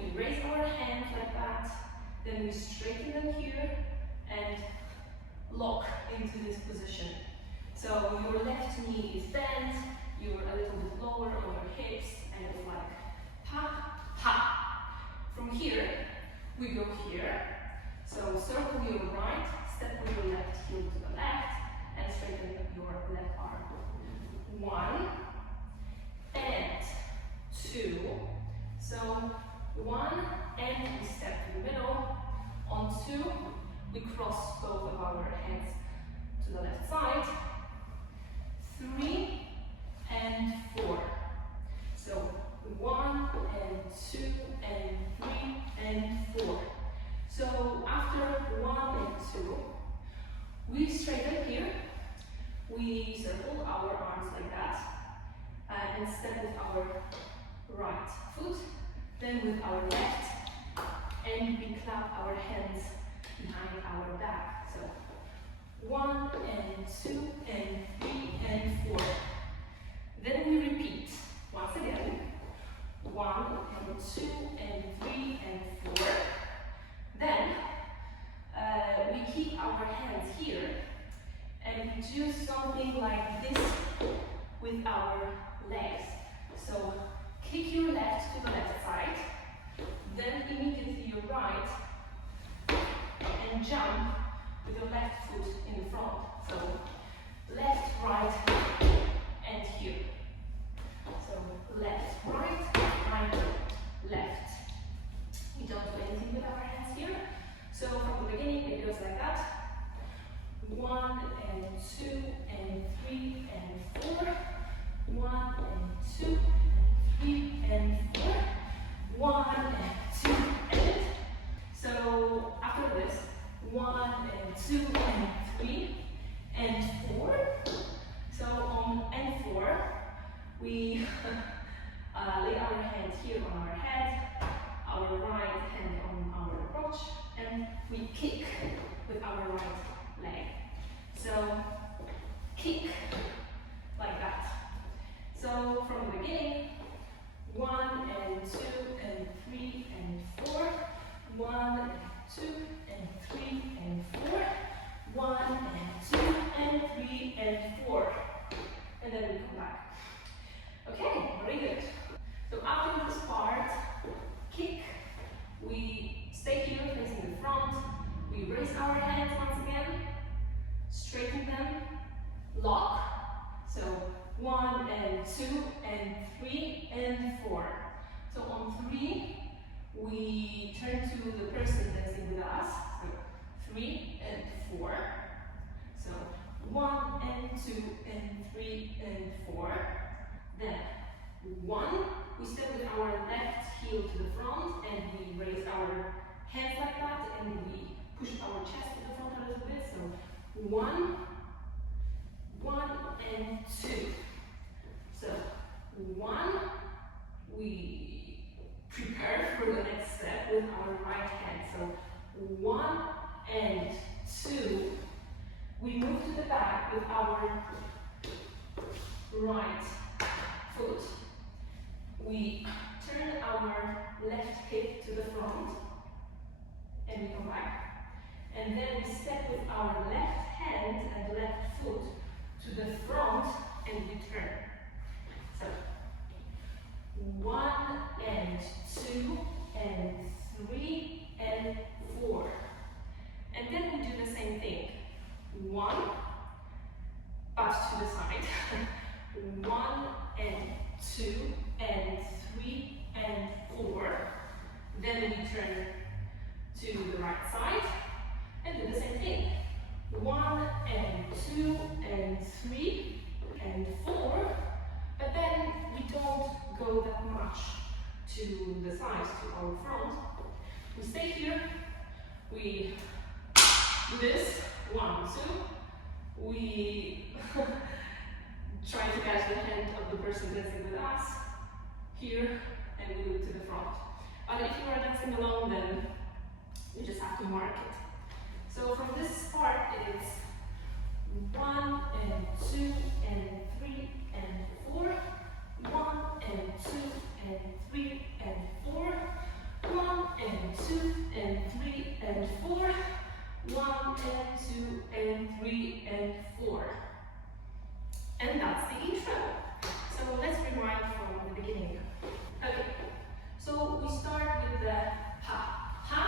we raise our hands like that, then we straighten them here and lock into this position. So your left knee is bent, you're a little bit lower on your hips, and it's like pa, pa. From here, we go here. So circle your right, step with your left heel to the left, and straighten your left arm. 1 and 2. So 1 and we step to the middle. On 2, we cross both of our hands to the left side. 3 and 4. So 1 and 2 and 3 and 4. So after 1 and 2, we straighten here. We circle our arms like that and step with our right foot, then with our left, and we clap our hands behind our back. So 1 and 2 and 3 and 4. Then we repeat once again. 1 and 2 and 3 and 4. Then we keep our hands here and we do something like this with our legs. So kick your left to the left side, then immediately your right, and jump with your left foot in the front. So left, right, and here. So left, right, right, left. We don't do anything with our hands here. So from the beginning it goes like that. 1 and 2 and 3 and 4. 1 and 2 and 3 and 4. 1 and 2 and. So after this, 1 and 2 and 3 and 4. So on N4, we lay our hand here on our head, our right hand on our crotch, and we kick with our right leg. So kick like that. So from the beginning, 1 and 2 and 3 and 4, 1 and 2 and 3 and 4, 1 and 2 and 3 and 4, and then we come back. Okay, very good. So after this part, kick, we stay here facing the front, we raise our hands once again, straighten them, lock. So 1 and 2 and 3 and 4. So on 3, we turn to the person dancing with us. So 3 and 4. So 1 and 2 and 3 and 4. Then 1, we step with our left heel to the front and we raise our hands like that and we push our chest to the front a little bit. So 1, 1 and 2. So 1, we prepare for the next step with our right hand. So 1 and 2, we move to the back with our right foot. We turn our left hip to the front and we come back. And then we step with our left hand and left foot to the front and we turn. So 1 and 2 and 3 and 4. And then we do the same thing. 1, but to the side. 1 and 2 and 3 and 4. Then we turn to the right side and do the same thing. 1 and 2 and 3 and 4. But then we don't go that much to the sides, to our front. We stay here. We do this. 1, 2. We try to catch the hand of the person dancing with us here, and we look to the front. But if you are dancing alone, then you just have to mark it. So from this part, it is 1 and 2 and 3 and 4, 1 and 2 and 3 and 4, and 4. 1 and 2 and 3 and 4. And that's the intro. So let's rewind from the beginning. Okay, so we start with the pa. Pa,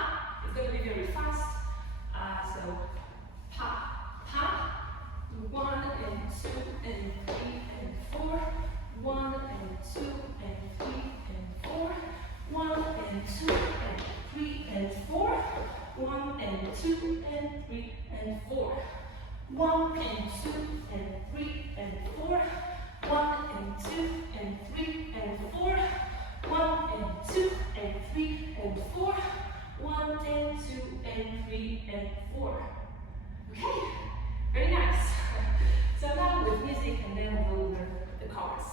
it's going to be very fast. So pa, pa. 1 and 2 and 3 and 4. 1 and 2 and 3 and 4. 1 and 2 and 3 and 4. 1 and 2 and 3 and 4. 1 and 2 and 3 and 4. 1 and 2 and 3 and 4. 1 and 2 and 3 and 4. 1 and 2 and 3 and 4. Okay, very nice. So now with music, and then we'll learn the chorus.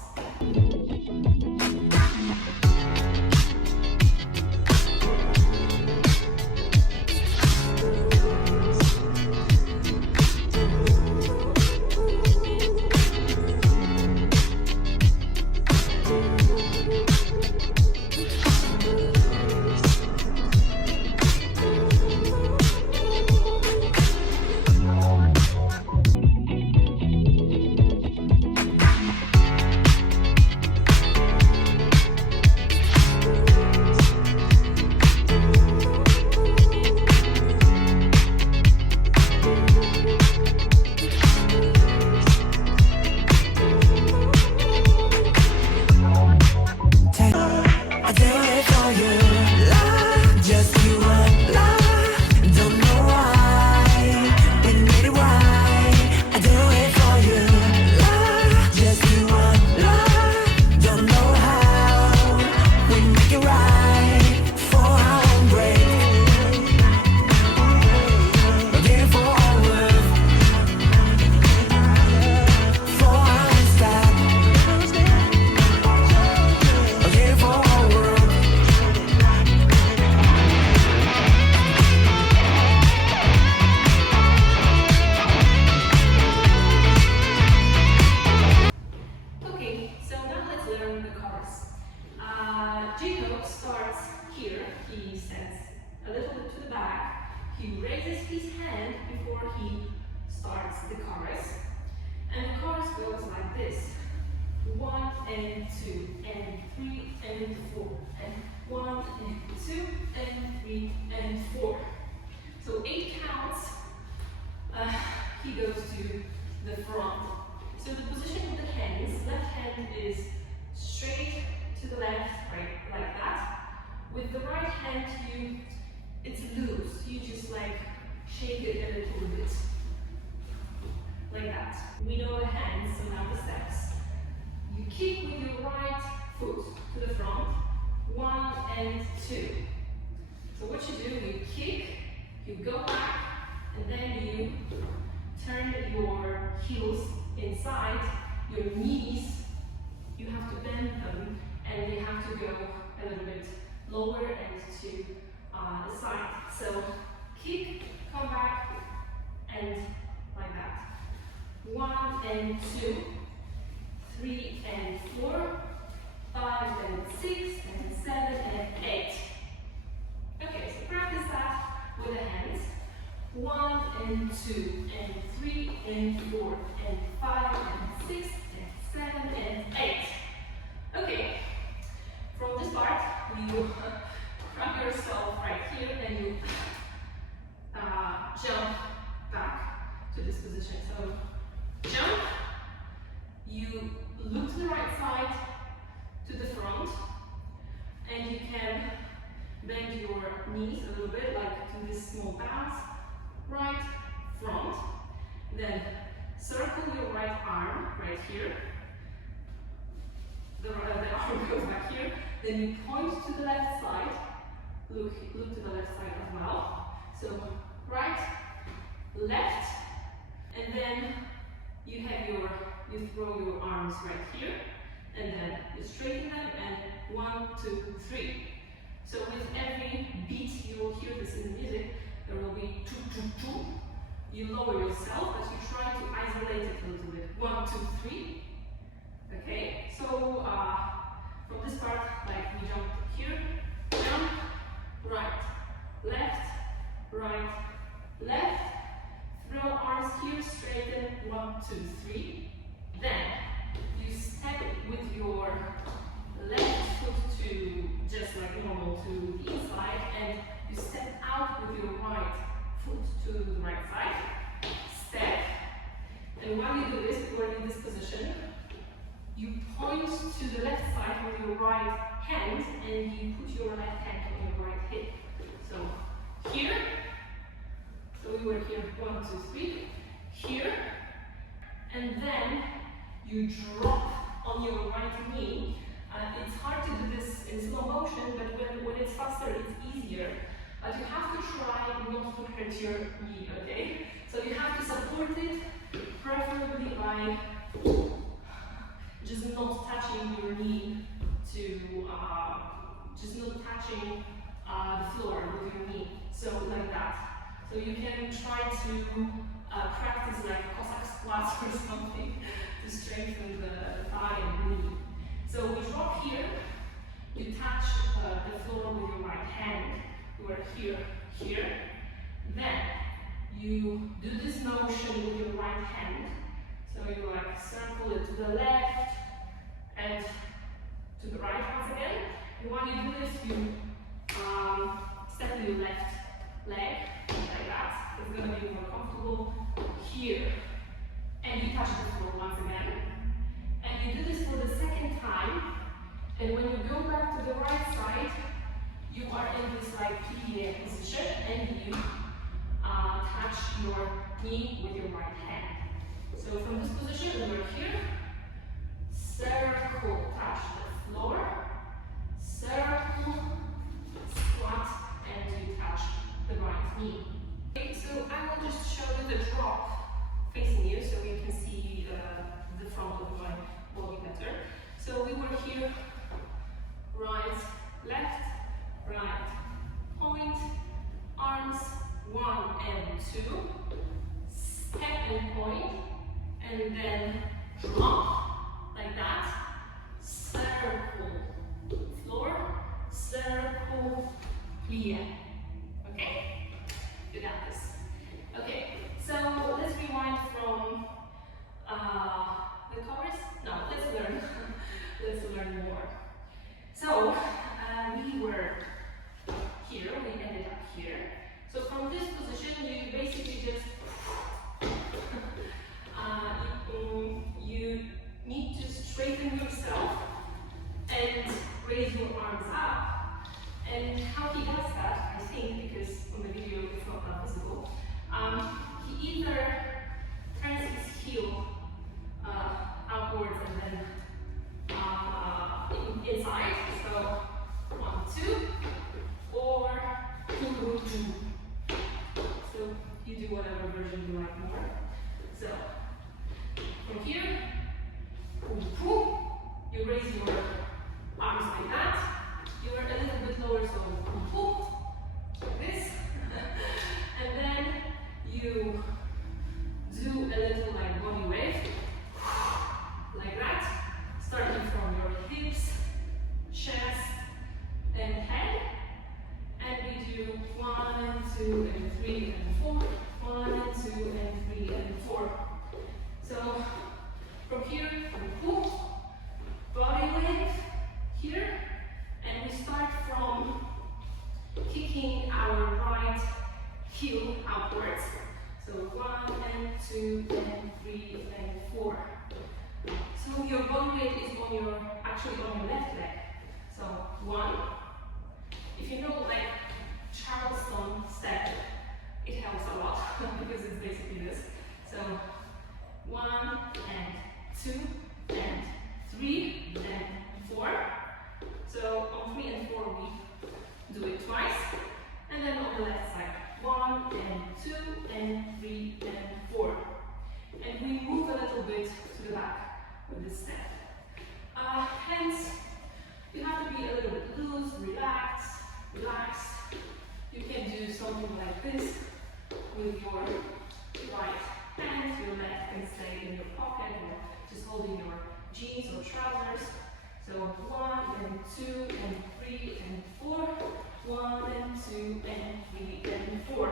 He raises his hand before he starts the chorus. And the chorus goes like this. 1 and 2 and 3 and 4 and 1 and 2 and 3 and 4. So 8 counts. He goes to the front. So the position of the hands, left hand is straight to the left, right, like that. With the right hand, it's loose. You just like shake it a little bit, like that. We know the hands, so now the steps. You kick with your right foot to the front, 1 and 2. So what you do, you kick, you go back, and then you turn your heels inside, your knees, you have to bend them, and they have to go a little bit lower and to the side. So kick, come back, and like that. 1 and 2, 3 and 4, 5 and 6 and 7 and 8. Okay, so practice that with the hands. 1 and 2 and 3 and 4 and 5 and 6 and 7 and 8. Okay, from this part, you grab yourself right here and you jump back to this position. So jump, you look to the right side, to the front, and you can bend your knees a little bit, like to this small bounce. Right, front, then circle your right arm right here. The arm goes back here. Then you point to the left side. Look to the left side as well. So right, left, and then you throw your arms right here, and then you straighten them, and 1, 2, 3. So with every beat, you will hear this in the music. There will be 2, 2, 2. You lower yourself as you try to isolate it a little bit. 1, 2, 3. Okay, so from this part, like we jump here, jump, right, left, right, left. Throw arms here, straighten, 1, 2, 3. Then you step with your left foot to, just like normal, to the inside, and you step out with your right foot to the right side. Step. And while you do this, we're in this position, you point to the left side with your right hand, and you put your left hand on your right hip. So here, so we were here, 1, 2, 3, here, and then you drop on your right knee. It's hard to do this in slow motion, but when it's faster, it's easier. But you have to try not to hurt your knee, okay? So you have to support it, preferably by just not touching your knee to, just not touching the floor with your knee. So like that. So you can try to practice like Cossack squats or something to strengthen the thigh and knee. So we drop here, you touch the floor with your right hand. You are here, here. Then you do this motion with your right hand. So you like circle it to the left and to the right once again. And while you do this, you step to your left leg like that. It's going to be more comfortable here. And you touch the floor once again. And you do this for the second time. And when you go back to the right side, you are in this like plie position, and you touch your knee with your right hand. So from this position, we're here, circle, touch the floor, circle, squat, and you touch the right knee. Okay, so I will just show you the drop facing you so you can see the front of my body better. So we were here, right, left, right, point, arms, 1 and 2, step and point, and then drop, like that, circle, floor, circle, plie. Okay? You got this. Okay, so let's rewind from the chorus. No, let's learn more. So we were here, we ended up here. So from this position, you basically just you need to straighten yourself and raise your arms up. And how he does that, I think, because on the video it's not that visible, he either turns his heel outwards and then inside, so 1, 2, or 2, 2. So you do whatever version you like more. So from here, you raise your arms like that. You are a little bit lower, so like this. And then you do a little like body wave, like that, starting from your hips, chest, and head. And we do 1 and 2 and 3 and 4, 1 and 2 and 3 and 4. So from here, we pull, body wave here, and we start from kicking our right heel outwards. So 1 and 2 and 3 and 4. So your body weight is actually on your left leg. So 1. If you know like Charleston step, it helps a lot because it's basically this. So 1 and 2 and 3 and 4. So on 3 and 4 we do it twice. And then on the left side, 1 and 2 and 3 and 4. And we move a little bit to the back with this step. Hands, you have to be a little bit loose, relaxed. You can do something like this with your right hand. Your left can stay in your pocket or just holding your jeans or trousers. So 1 and 2 and 3 and 4. 1 and 2 and 3 and 4.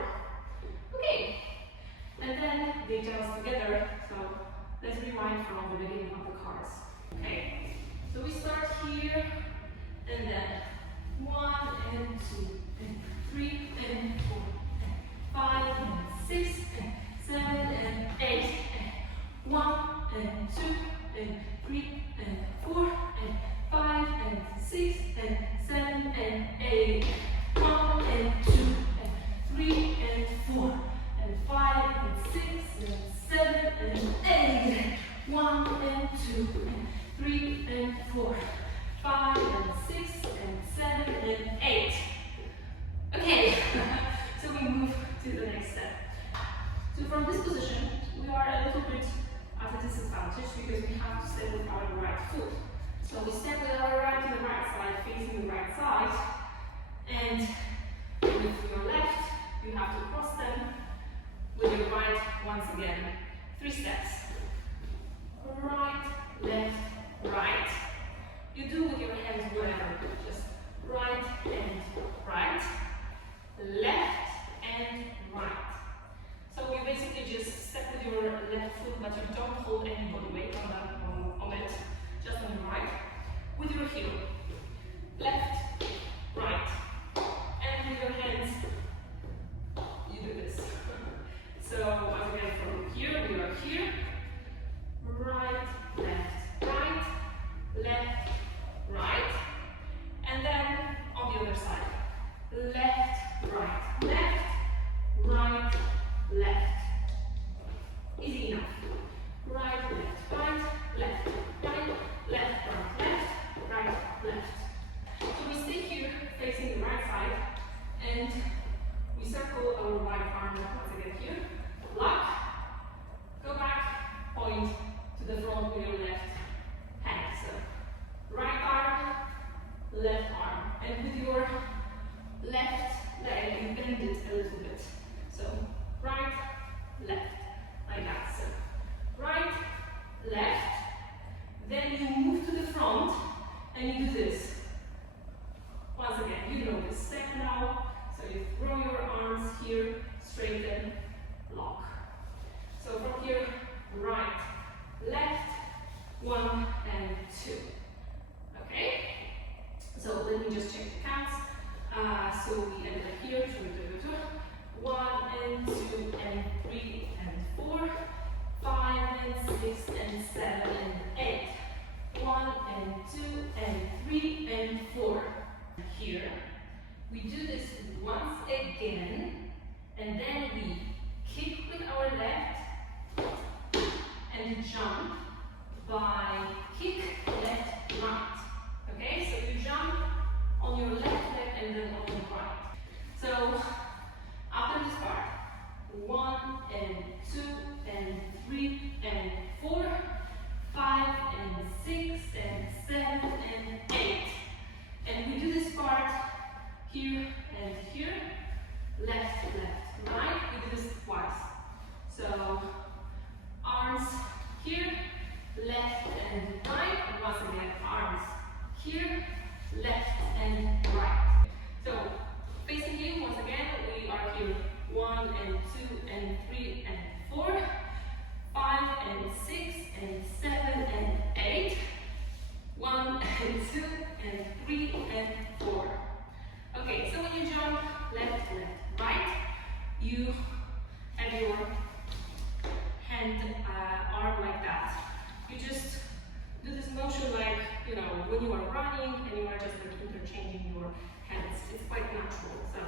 3 and 4, 5 and 6 and 7 and 8, 1 and 2 and 3 and 4 and 5 and 6 and 7 and 8, 1 and 2 and 3 and 4 and 5 and 6 and 7 and 8, 1 and 2 and 3 and 4, 5 and 6 and 7 and 8. Okay, so we move to the next step. So from this position, we are a little bit at a disadvantage because we have to step with our right foot. So we step with our right to the right side, facing the right side, and with your left, you have to cross them with your right once again. 3 steps. Right, left, right. You do with your hands whatever, just right and right, left and right. So you basically just step with your left foot, but you don't hold any body weight on it, just on the right. With your heel, left, right, and with your hands, you do this. So again, from here, we are here, right, left, right, left, right, and then on the other side, left, right, left, right, left. Easy enough. Right, left, right, left, right, left, right, left, right, left. So we stay here facing the right side and we circle our right arm once again here. Lock, go back, point to the front with your left hand. So right arm, left arm. And with your left leg, you bend it a little bit. So right, left, like that. So right, left, then you move to the front and you do this. Once again, you know this step now. So you throw your arms here, straighten, lock. So from here, right, left, 1 and 2. Okay? So let me just check the counts. So we end up here, 1 and 2 and 3 and 4, 5 and 6 and 7 and 8, 1 and 2 and 3 and 4. Here, we do this once again, and then we kick with our left and jump by kick, left, right. Okay, so you jump on your left leg and then on the right. So after this part, 1 and 2 and 3 and 4, 5 and 6 and 7 and 8. And we do this part here and here, left, left, right. We do this twice. So arms here, left and right. And once again, arms here, left and right. So facing you, once again, we are here 1 and 2 and 3 and 4, 5 and 6 and 7 and 8, 1 and 2 and 3 and 4. Okay, so when you jump left, left, right, you have your hand, arm like that. You just do this motion like, you know, when you are running and you are just like interchanging your hands. It's quite natural. So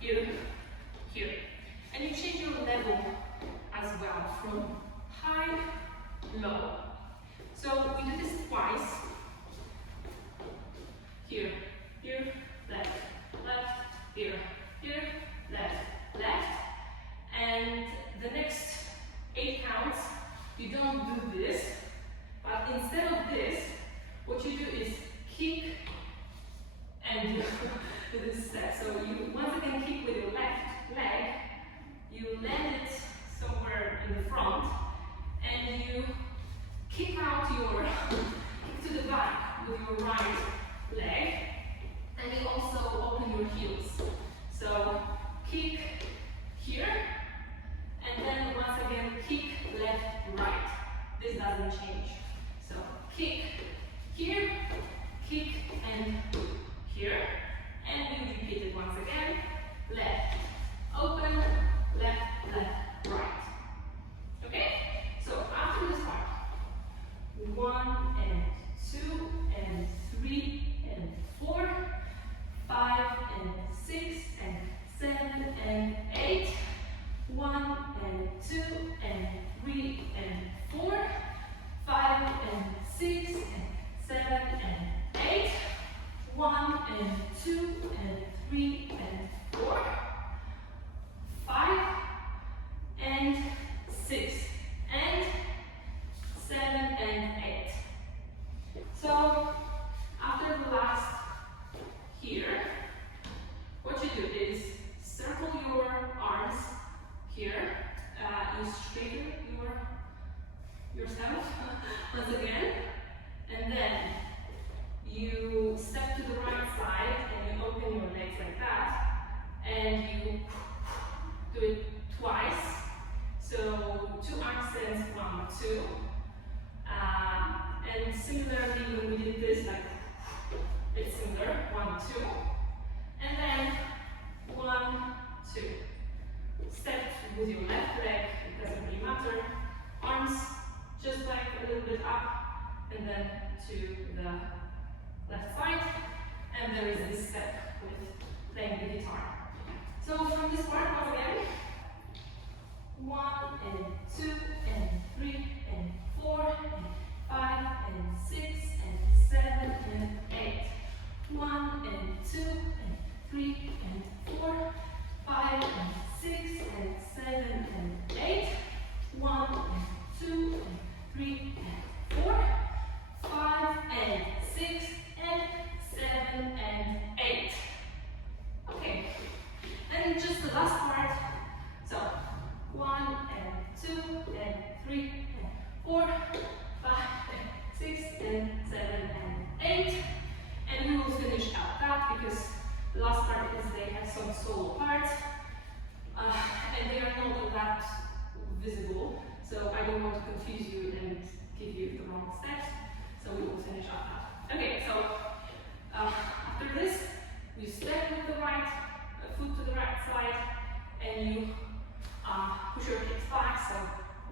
here, here. And you change your level as well from high, low. So we do this twice. Here, here, left, left, here, here, left, left. And the next 8 counts, you don't do this, but instead of this, what you do is kick and do this step. So you once again kick with your left leg, you land it somewhere in the front, and you kick out your, kick to the back with your right leg, and you also open your heels. So kick here, and then once again kick left, right. This doesn't change. So kick here, kick and here, and we repeat it once again. and 8. 1 and 2 and 3 and 4. 5 and 6 and 7 and 8. 1 and 2 and 3 and 4. 5 and 6 and 7 and 8. So after the last here, what you do is circle your arms here. You straighten yourself once again, and then you step to the right side and you open your legs like that, and you do it twice. So 2 accents, 1, 2. And similarly, when we did this, like it's similar, 1, 2. And then 1, 2. Step with your left leg, it doesn't really matter. Arms just like a little bit up, and then to the left side. And there is this step with playing the guitar. So from this part, once again, 1 and 2 and 3 and 4 and 5 and 6 and 7 and 8. 1 and 2 and 3 and 4, 5 and 6 and 7 and 8. 1 and 2 and 3 and 4, 5 and 6 and 7 and 8. Okay, and just the last part. So 1 and 2 and 3 and 4, 5 and 6 and 7 and 8. And we will finish out that because the last part is they have some solo parts and they are not all that visible. So I don't want to confuse you and give you the wrong steps. So we will finish out that. Okay, so after this, you step with the right foot to the right side and you push your hips back. So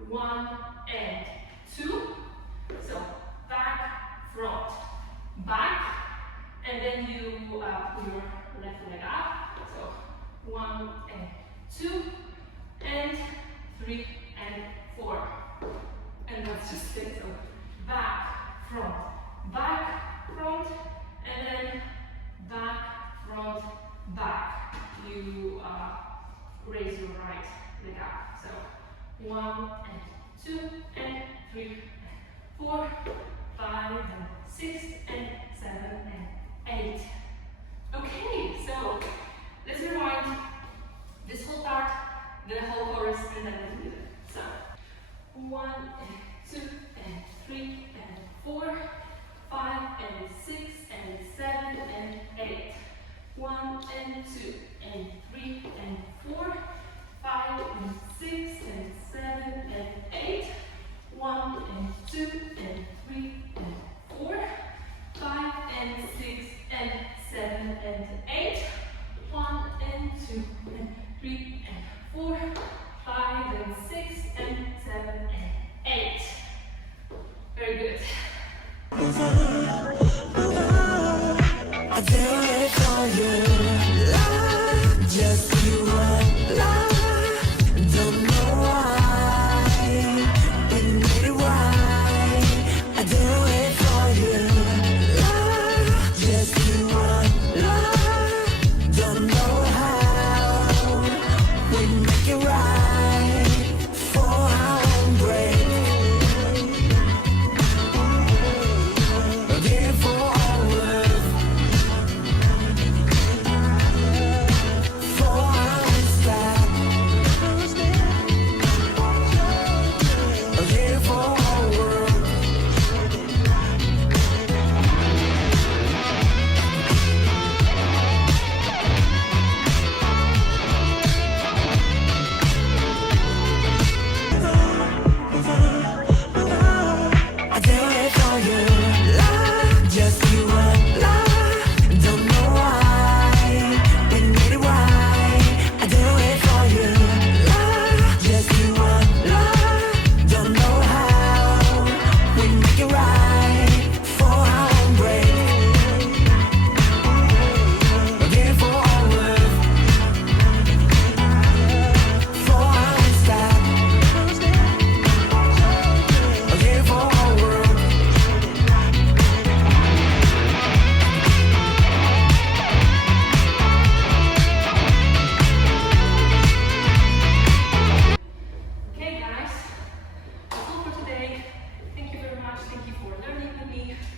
1 and 2. So back, front, back. And then you put your left leg up. So 1 and 2 and 3 and 4. And that's just it. So back, front, and then back, front, back. You raise your right leg up. So 1 and 2 and 3 and 4, 5 and 6 and 7 and 8. Okay, so let's rewind this whole part, the whole chorus, and then let's do it. So 1 and 2 and 3 and 4, 5 and 6 and 7 and 8. 1 and 2 and 3 and 4, 5 and 6 and 7 and 8. 1 and 2 and 3 and 4, 5 and 6 and 7 and 8. 1 and 2 and 3 and 4, 5 and 6 and 7 and 8. Very good. I do it for you, love, just you and love. Don't know why, but maybe why. I do it for you, love, just you and love. Don't know how, we make it right for our own break. be